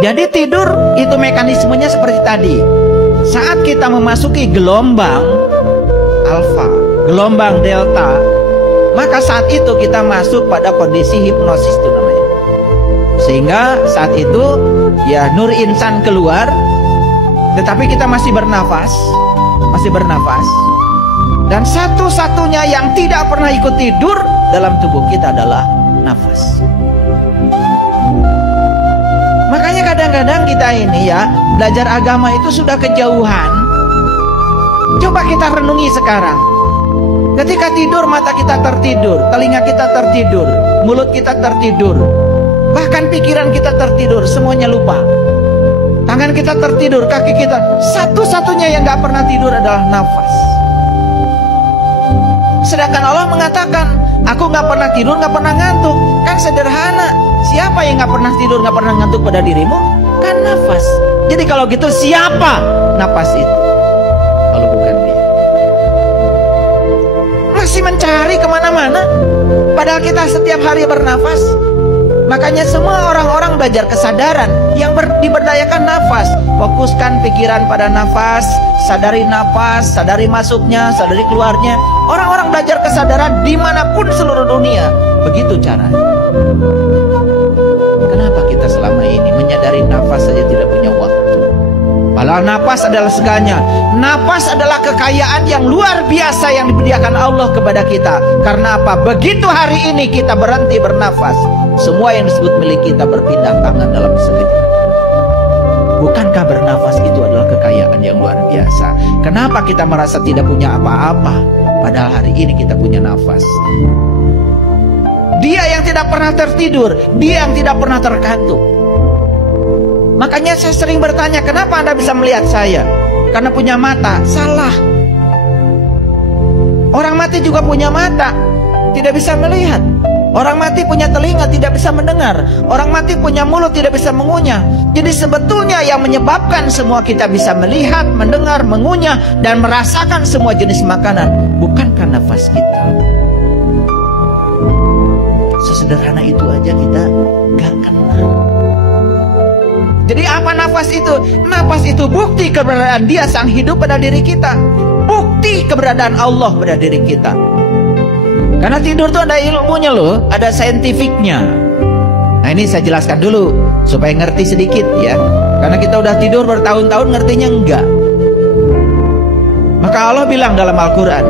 Jadi tidur itu mekanismenya seperti tadi. Saat kita memasuki gelombang alfa, gelombang delta, maka saat itu kita masuk pada kondisi hipnosis itu namanya. Sehingga saat itu ya nur insan keluar, tetapi kita masih bernafas. Dan satu-satunya yang tidak pernah ikut tidur dalam tubuh kita adalah nafas. Makanya kadang-kadang kita ini ya belajar agama itu sudah kejauhan. Coba kita renungi sekarang. Ketika tidur mata kita tertidur, telinga kita tertidur, mulut kita tertidur, bahkan pikiran kita tertidur, semuanya lupa. Tangan kita tertidur, kaki kita, satu-satunya yang gak pernah tidur adalah nafas. Sedangkan Allah mengatakan, aku gak pernah tidur, gak pernah ngantuk. Kan sederhana. Siapa yang gak pernah tidur, gak pernah ngantuk pada dirimu? Kan nafas. Jadi kalau gitu siapa nafas itu? Kalau bukan dia. Masih mencari kemana-mana, padahal kita setiap hari bernafas. Makanya semua orang-orang belajar kesadaran yang diberdayakan nafas. Fokuskan pikiran pada nafas, sadari nafas, sadari masuknya, sadari keluarnya. Orang-orang belajar kesadaran dimanapun seluruh dunia. Begitu caranya. Kenapa kita selama ini menyadari nafas saja tidak punya waktu? Padahal nafas adalah segalanya. Nafas adalah kekayaan yang luar biasa yang diberikan Allah kepada kita. Karena apa? Begitu hari ini kita berhenti bernafas, semua yang disebut milik kita berpindah tangan dalam sekejap. Bukankah bernafas itu adalah kekayaan yang luar biasa? Kenapa kita merasa tidak punya apa-apa? Padahal hari ini kita punya nafas. Dia yang tidak pernah tertidur, dia yang tidak pernah terkantuk. Makanya saya sering bertanya, kenapa Anda bisa melihat saya? Karena punya mata. Salah. Orang mati juga punya mata, tidak bisa melihat. Orang mati punya telinga, tidak bisa mendengar. Orang mati punya mulut, tidak bisa mengunyah. Jadi sebetulnya yang menyebabkan semua kita bisa melihat, mendengar, mengunyah, dan merasakan semua jenis makanan, bukankah nafas kita? Sesederhana itu aja kita gak kenal. Jadi apa nafas itu? Nafas itu bukti keberadaan Dia Sang Hidup pada diri kita. Bukti keberadaan Allah pada diri kita. Karena tidur tuh ada ilmunya loh, ada saintifiknya. Nah ini saya jelaskan dulu supaya ngerti sedikit ya. Karena kita udah tidur bertahun-tahun ngertinya enggak. Maka Allah bilang dalam Al-Quran,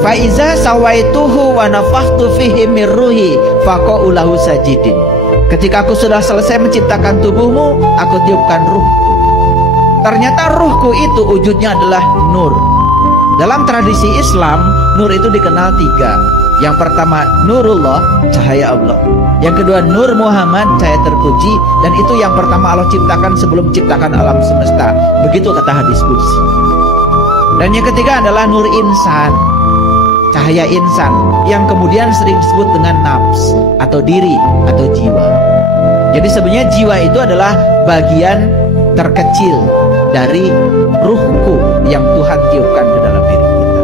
Faiza sawaituhu wa nafakhtu fihi min ruhi faqa'u lahu sajidin. Ketika aku sudah selesai menciptakan tubuhmu, aku tiupkan ruh. Ternyata ruhku itu wujudnya adalah nur. Dalam tradisi Islam, nur itu dikenal tiga. Yang pertama Nurullah, cahaya Allah. Yang kedua Nur Muhammad, cahaya terpuji. Dan itu yang pertama Allah ciptakan sebelum menciptakan alam semesta. Begitu kata hadis qudsi. Dan yang ketiga adalah Nur Insan, cahaya insan, yang kemudian sering disebut dengan nafs atau diri atau jiwa. Jadi sebenarnya jiwa itu adalah bagian terkecil dari ruhku yang Tuhan tiupkan ke dalam diri kita.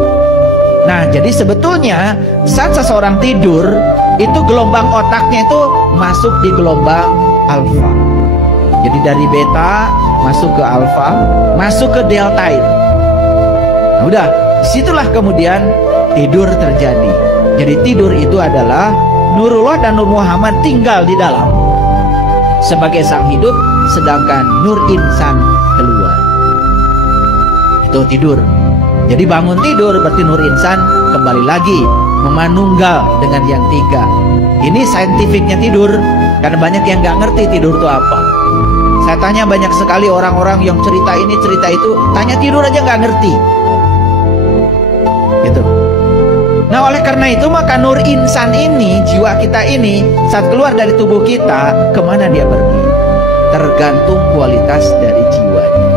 Nah jadi sebetulnya saat seseorang tidur, itu gelombang otaknya itu masuk di gelombang alfa. Jadi dari beta masuk ke alfa, masuk ke delta itu. Nah udah, disitulah kemudian tidur terjadi. Jadi tidur itu adalah Nurullah dan Nur Muhammad tinggal di dalam sebagai sang hidup, sedangkan Nur Insan keluar. Itu tidur. Jadi bangun tidur berarti Nur Insan kembali lagi memanunggal dengan yang tiga. Ini saintifiknya tidur. Karena banyak yang gak ngerti tidur itu apa. Saya tanya banyak sekali orang-orang yang cerita ini cerita itu, tanya tidur aja gak ngerti. Gitu. Nah oleh karena itu maka Nur Insan ini, jiwa kita ini, saat keluar dari tubuh kita, kemana dia pergi? Tergantung kualitas dari jiwanya.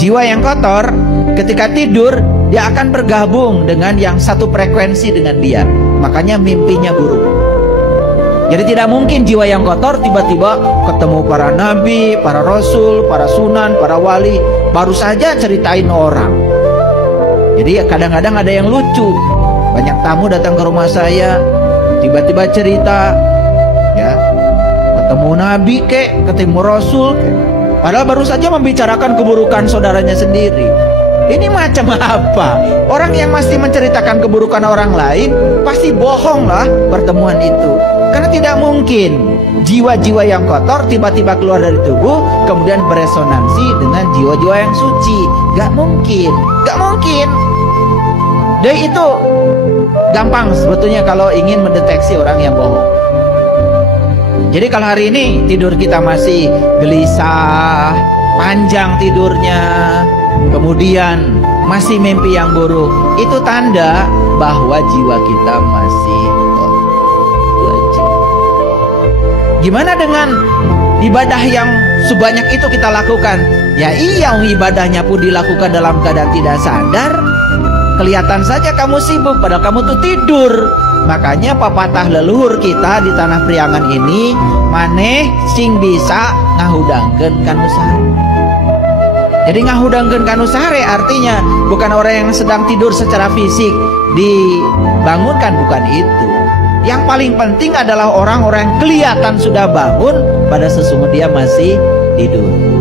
Jiwa yang kotor ketika tidur, dia akan bergabung dengan yang satu frekuensi dengan dia. Makanya mimpinya buruk. Jadi tidak mungkin jiwa yang kotor tiba-tiba ketemu para nabi, para rasul, para sunan, para wali, baru saja ceritain orang. Jadi kadang-kadang ada yang lucu. Banyak tamu datang ke rumah saya, tiba-tiba cerita, ya, ketemu nabi kek, ketemu rasul kek. Padahal baru saja membicarakan keburukan saudaranya sendiri. Ini macam apa? Orang yang masih menceritakan keburukan orang lain pasti bohong lah pertemuan itu. Karena tidak mungkin jiwa-jiwa yang kotor tiba-tiba keluar dari tubuh kemudian beresonansi dengan jiwa-jiwa yang suci. Gak mungkin, gak mungkin. Dan itu gampang sebetulnya kalau ingin mendeteksi orang yang bohong. Jadi kalau hari ini tidur kita masih gelisah, panjang tidurnya, kemudian masih mimpi yang buruk, itu tanda bahwa jiwa kita masih kotor. Gimana dengan ibadah yang sebanyak itu kita lakukan? Ya iya, ibadahnya pun dilakukan dalam keadaan tidak sadar. Kelihatan saja kamu sibuk, padahal kamu tuh tidur. Makanya pepatah leluhur kita di tanah Priangan ini, maneh sing bisa ngahudangkeun kanu sare. Jadi ngahudangkeun kanu sare artinya bukan orang yang sedang tidur secara fisik dibangunkan, bukan itu. Yang paling penting adalah orang-orang yang kelihatan sudah bangun pada sesungguhnya dia masih tidur.